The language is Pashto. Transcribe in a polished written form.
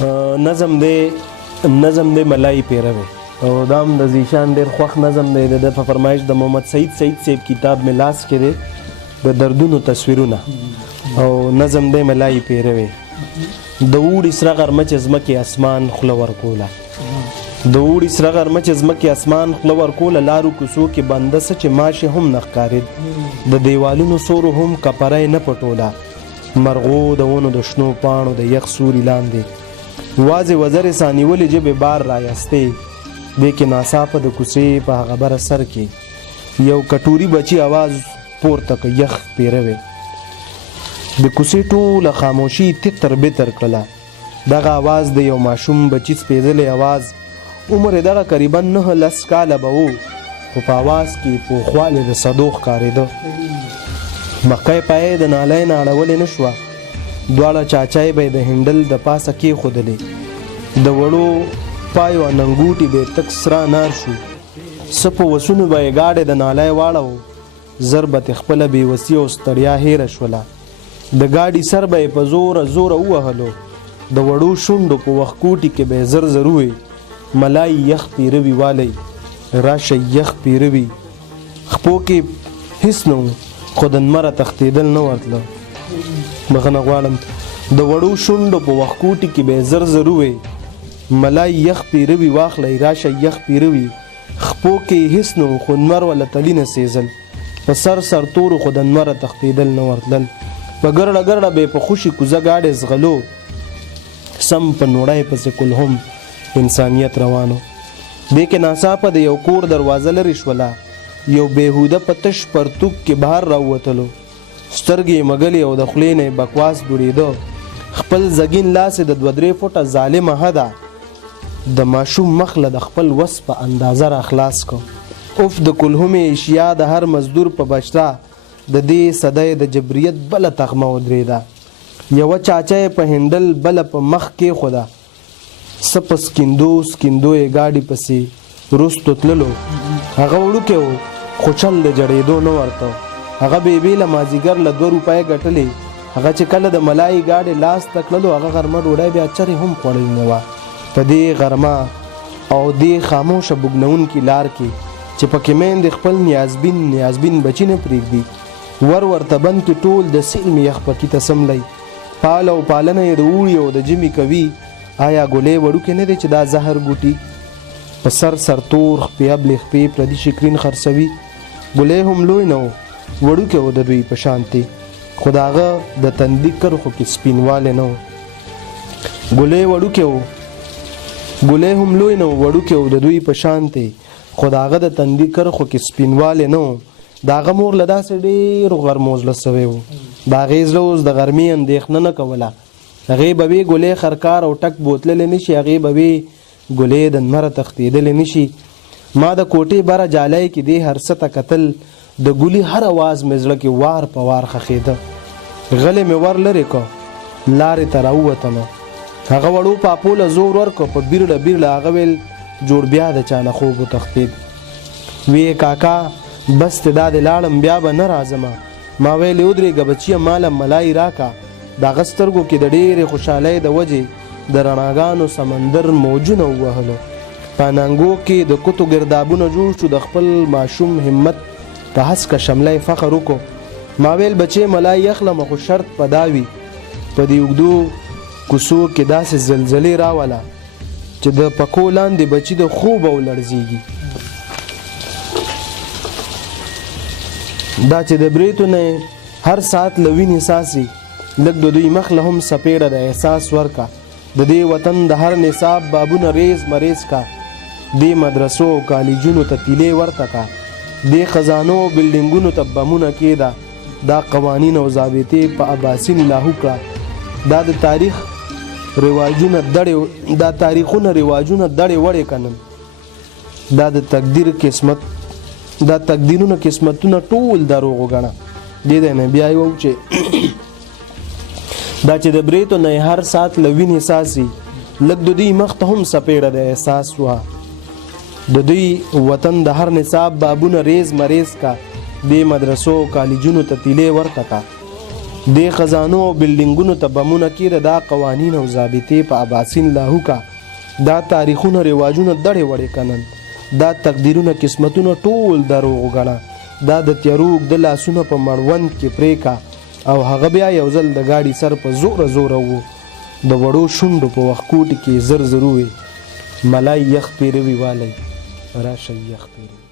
نظم دی ملای پیروي او دا هم د زیشان ډېر خوښ نظم دی. د په فرمایش د محمد سعید صاحب کتاب مې لاس کې دی د دردونو تصویرونه او نظم دی ملای پیروي. د اوړي سره غرمه چې ځمکې اسمان خوله ورکوله د اوړي سره غرمه چې ځمکې اسمان خوله ورکوله لارو کوڅو کې بنده څه چې ماشې هم نه ښکارېد د دیوالونو سورو هم کپری نه پټوله مرغو د ونو د شنو پاڼو د یخ سوري لاندې وازې وزرې سانیولې ژبې بار رایستې دې کې ناڅاپه د کوڅې په هغه بره سر کې یو کټوري بچي اواز پورته که یخ پیروي. د کوڅې ټوله خاموشي تتر بتر کړله. دغه اواز د یو ماشوم بچي سپېڅلی اواز عمر یې دغه قریبا 9-10 کاله به و خو په اواز کې پوخوالی د صدو ښکارېده. مخکی پای د نالۍ نه اړولې نه شوه. دواړه چاچای به یې د هنډل د پاسه کېښودلې. د وړو پایو اننګوټي به یې تک سره انار شو. څه په وسونو به یې ګاډی د نالۍ واړو. زر به تې خپله بېوسي او ستړیا هېره شوله. د ګاډي سر به یې په زوره ووهلو. د وړو شونډو په وښکوټي کې به یې زر زر ووی ملای یخ پیروي والی راشه یخ پیروي. خپو کې هیڅ نه و خو د نمره تښتېدل نه ورتله. بخښنه غواړم. د وړو شونډو په وښکوټي کې به یې زر زر ووی ملای یخ پیروي واخلی راشه یخ پیروي. خپو کې هیڅ نه و خو نمر وله تلي نه سېزل. په سر تورو خو د نمره تښتېدل نه ورتلل. په ګرړه ګرړه به یې په خوشي کوزه ګاډی ځغلو. سم په نوړی پسې کلهم انسانیت روانو. دې کې ناڅاپه د یو کور دروازه لرې شوله. یو بېهوده په تش پرتوګ کې بهر راووتلو. سترګې یې مږلې او د خولې نه یې بکواس جوړېده. خپل زګین لاس یې د 2-3 فوټه ظالمه حده د ماشوم مخ له د خپل وس په اندازه را خلاص کړ. اوف د کلهم اشیا د هر مزدور په بشره د دې صدی د جبریت بله تغمه ودرېده. یوه چاچه په هنډل بله په مخ کېښوده. څه په سکندو یې ګاډي پسې وروستو تللو. هغه وړوکی و خو چل د جړېدو نه ورته. هغه بېبې له مازدیګر له 2 روپۍ ګټلې. هغه چې کله د ملای ګاډي لاس ته کړلو هغه غرمه ډوډۍ بیا چرې هم خوړلې نه وه. په دې غرمه او دې خاموشه بوږنونکي لار کې چې پکې میندې خپل نیازبین بچي نه پرېږدي ورته بند کې ټول د سلم یخ پکې ته سملی. پال او پالنه یې د اوړي او د ژمي کوي. آیا ګلې وړوکې نه دی چې دا زهر ګوټي په سر تور خپې ابلې خپې پردي شکرین خرڅوي. ګلې هم لوی نه و وړوکی و د دوی په شانتې خو د هغه د تندي کرښو کې سپینوالی نه و. ګلې هم لوی نه و وړوکی و د دوی په شانتې خو د هغه د تندي کرښو کې سپینوالی نه و. د هغه مور له داسې ډېرو غرمو زړه سوی و. د هغې زړه اوس د غرمې اندېښنه نه کوله. هغې به وې ګلې خرکار او ټک بوتللی نه شي. هغې به وې ګلې د نمره تښتېدلی نه شي. ما د کوټې بره جالی کې دې هر څه ته کتل. د ګلي هر اواز مې زړه کې وار په وار ښخېده. غلی مې ور لرې کړ لارې ته راووتمه. هغه وړو پاپو له زور ورکړ. په بیرله هغه ویل جوړ بیا د چا نه خوب وتښتېد. ویې کاکا بس ته دا د لاړم بیا به نه راځمه. ما ویلې ودرېږه بچیه ماله ملای راکه. د هغه سترګو کې د ډېرې خوشحالۍ د وجې د رڼاګانو سمندر موجونه ووهلو. په اننګو کې د کوتو ګردابونه جوړ شو. د خپل ماشوم همت په هسکه شملی فخر وکړو. ما ویل بچې ملای یخلمه خو شرط په دا وي په دې اوږدو کوڅو کې داسې زلزلې راوله چې د پکو لاندې بچي د خوبه ولړزېږي. دا چې د بریتو نه هر ساعت له وینې ساسي لږ د دوی مخ له هم سپېړه د احساس ورکه. د دې وطن د هر نصاب بابونه ریز مریز کا. دې مدرسو او کالجونو ته تیلې ورته کا. دې خزانو او بلډینګونو ته بمونه کېده. دا قوانین او ضابطې په اباسین لاهو کړه. دا تاریخونه رواجونه دړې وړې کنن. دا د تقدیرونه قسمتونه ټول دروغ وګڼه. دې دی نه بیا یو چې دا چې د بریتو نه هر ساعت له وینې ساسي لږ د دوی مخ ته هم سپېړه د احساس وه. د دوی وطن د هر نصاب بابونه ریز مریز کا. دې مدرسو او کالجونو ته تیلې ورته کا. دې خزانو او بلډینګونو ته بمونه کېده. دا قوانین او ضابطې په اباسین لاهو کا، دا تاریخونه رواجونه دړې وړې کنن، دا تقدیرونه قسمتونه ټول دروغ وګڼه. دا د تیارو اوږده لاسونه په مړوند کې پرې کا او هغه بیا یو ځل د ګاډي سر په زوره زوره و. د وړو شونډو په وښکوټي کې زر زر ووې، ملای یخ پیروي والی راشئ یخ پیروي.